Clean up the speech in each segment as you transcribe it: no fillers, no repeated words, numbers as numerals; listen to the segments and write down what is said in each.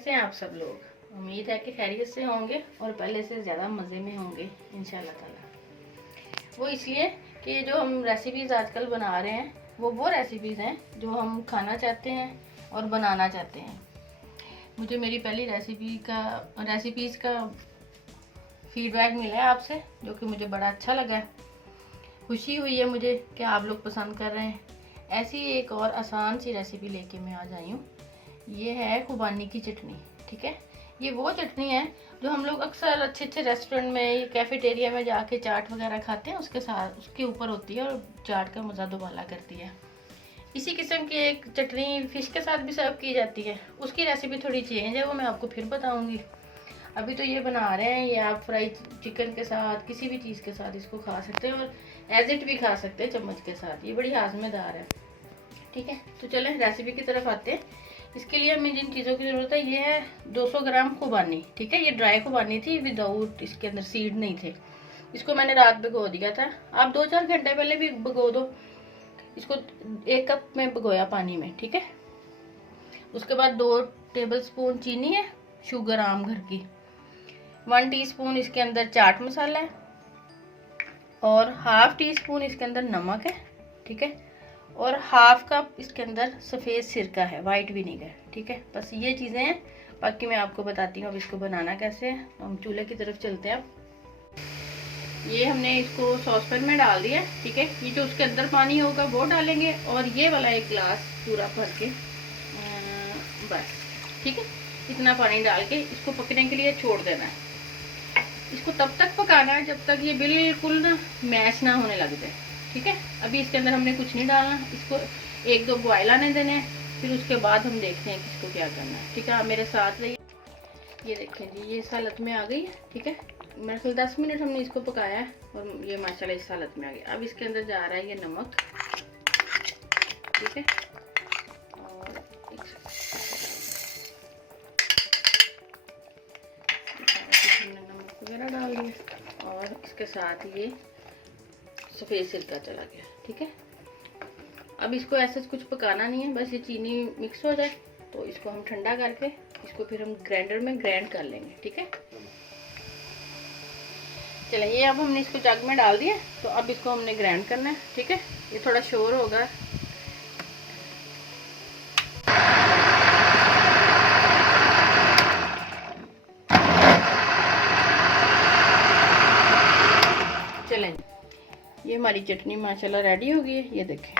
कैसे हैं आप सब लोग? उम्मीद है कि खैरियत से होंगे और पहले से ज़्यादा मज़े में होंगे इंशाल्लाह ताला। वो इसलिए कि जो हम रेसिपीज़ आजकल बना रहे हैं वो रेसिपीज़ हैं जो हम खाना चाहते हैं और बनाना चाहते हैं। मुझे मेरी पहली रेसिपीज़ का फीडबैक मिला है आपसे, जो कि मुझे बड़ा अच्छा लगा है। खुशी हुई है मुझे कि आप लोग पसंद कर रहे हैं। ऐसी एक और आसान सी रेसिपी लेके मैं आज आई हूँ। ये है खुबानी की चटनी। ठीक है, ये वो चटनी है जो हम लोग अक्सर अच्छे अच्छे रेस्टोरेंट में, कैफेटेरिया में जाके चाट वगैरह खाते हैं, उसके साथ उसके ऊपर होती है और चाट का मज़ा दोबाला करती है। इसी किस्म की एक चटनी फ़िश के साथ भी सर्व की जाती है। उसकी रेसिपी थोड़ी चेंज है, वो मैं आपको फिर बताऊँगी। अभी तो ये बना रहे हैं, ये आप फ्राई चिकन के साथ किसी भी चीज़ के साथ इसको खा सकते हैं और एज इट भी खा सकते हैं चम्मच के साथ। ये बड़ी हाजमेदार है। ठीक है, तो चलें रेसिपी की तरफ आते हैं। इसके लिए हमें जिन चीज़ों की ज़रूरत है, ये है 200 ग्राम खुबानी। ठीक है, ये ड्राई खुबानी थी, विदाउट इसके अंदर सीड नहीं थे। इसको मैंने रात भिगो दिया था। आप 2-4 घंटे पहले भी भिगो दो। इसको 1 कप में भिगोया पानी में। ठीक है, उसके बाद 2 टेबलस्पून चीनी है, शुगर आम घर की। 1 टीस्पून इसके अंदर चाट मसाला है और 1/2 टीस्पून इसके अंदर नमक है। ठीक है, और 1/2 कप इसके अंदर सफ़ेद सिरका है, वाइट विनेगर। ठीक है, बस ये चीज़ें हैं। बाकी मैं आपको बताती हूँ अब इसको बनाना कैसे है। तो हम चूल्हे की तरफ चलते हैं। अब ये हमने इसको सॉसपैन में डाल दिया। ठीक है, ये जो उसके अंदर पानी होगा वो डालेंगे और ये वाला 1 गिलास पूरा भर के बस। ठीक है, इतना पानी डाल के इसको पकने के लिए छोड़ देना है। इसको तब तक पकाना है जब तक ये बिल्कुल ना मैश ना होने लग जाए। ठीक है, अभी इसके अंदर हमने कुछ नहीं डालना। इसको 1-2 बॉयल आने देने हैं, फिर उसके बाद हम देखते हैं कि इसको क्या करना है। ठीक है, आप मेरे साथ रहिए। ये देखें जी, ये इस हालत में आ गई है। ठीक है, मेरे ख्याल 10 मिनट हमने इसको पकाया है और ये माशाल्लाह इस हालत में आ गई। अब इसके अंदर जा रहा है ये नमक। ठीक है, और नमक वगैरह डाल दिया और इसके साथ ये सफ़ेद सिरका चला गया। ठीक है, अब इसको ऐसे कुछ पकाना नहीं है, बस ये चीनी मिक्स हो जाए तो इसको हम ठंडा करके इसको फिर हम ग्राइंडर में ग्राइंड कर लेंगे। ठीक है, चलिए ये अब हमने इसको जग में डाल दिया, तो अब इसको हमने ग्राइंड करना है। ठीक है, ये थोड़ा शोर होगा। चलें, ये हमारी चटनी माशाल्लाह रेडी हो गई है। ये देखें,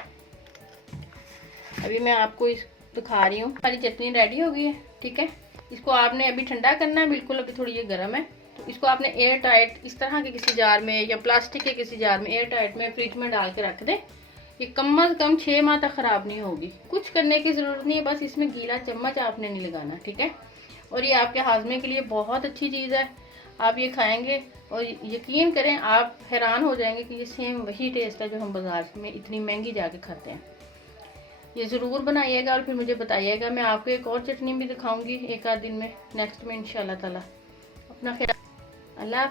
अभी मैं आपको इस दिखा रही हूँ। हमारी चटनी रेडी हो गई है। ठीक है, इसको आपने अभी ठंडा करना है बिल्कुल। अभी थोड़ी ये गर्म है, तो इसको आपने एयर टाइट इस तरह के किसी जार में या प्लास्टिक के किसी जार में एयर टाइट में फ्रिज में डाल के रख दें। ये कम से कम 6 माह तक ख़राब नहीं होगी। कुछ करने की ज़रूरत नहीं है, बस इसमें गीला चम्मच आपने नहीं लगाना। ठीक है, और ये आपके हाजमे के लिए बहुत अच्छी चीज़ है। आप ये खाएंगे और यकीन करें आप हैरान हो जाएंगे कि ये सेम वही टेस्ट है जो हम बाज़ार में इतनी महंगी जाके खाते हैं। ये ज़रूर बनाइएगा और फिर मुझे बताइएगा। मैं आपको एक और चटनी भी दिखाऊंगी 1 आध दिन में, नेक्स्ट में इंशाल्लाह ताला। अपना ख्याल, अल्लाह।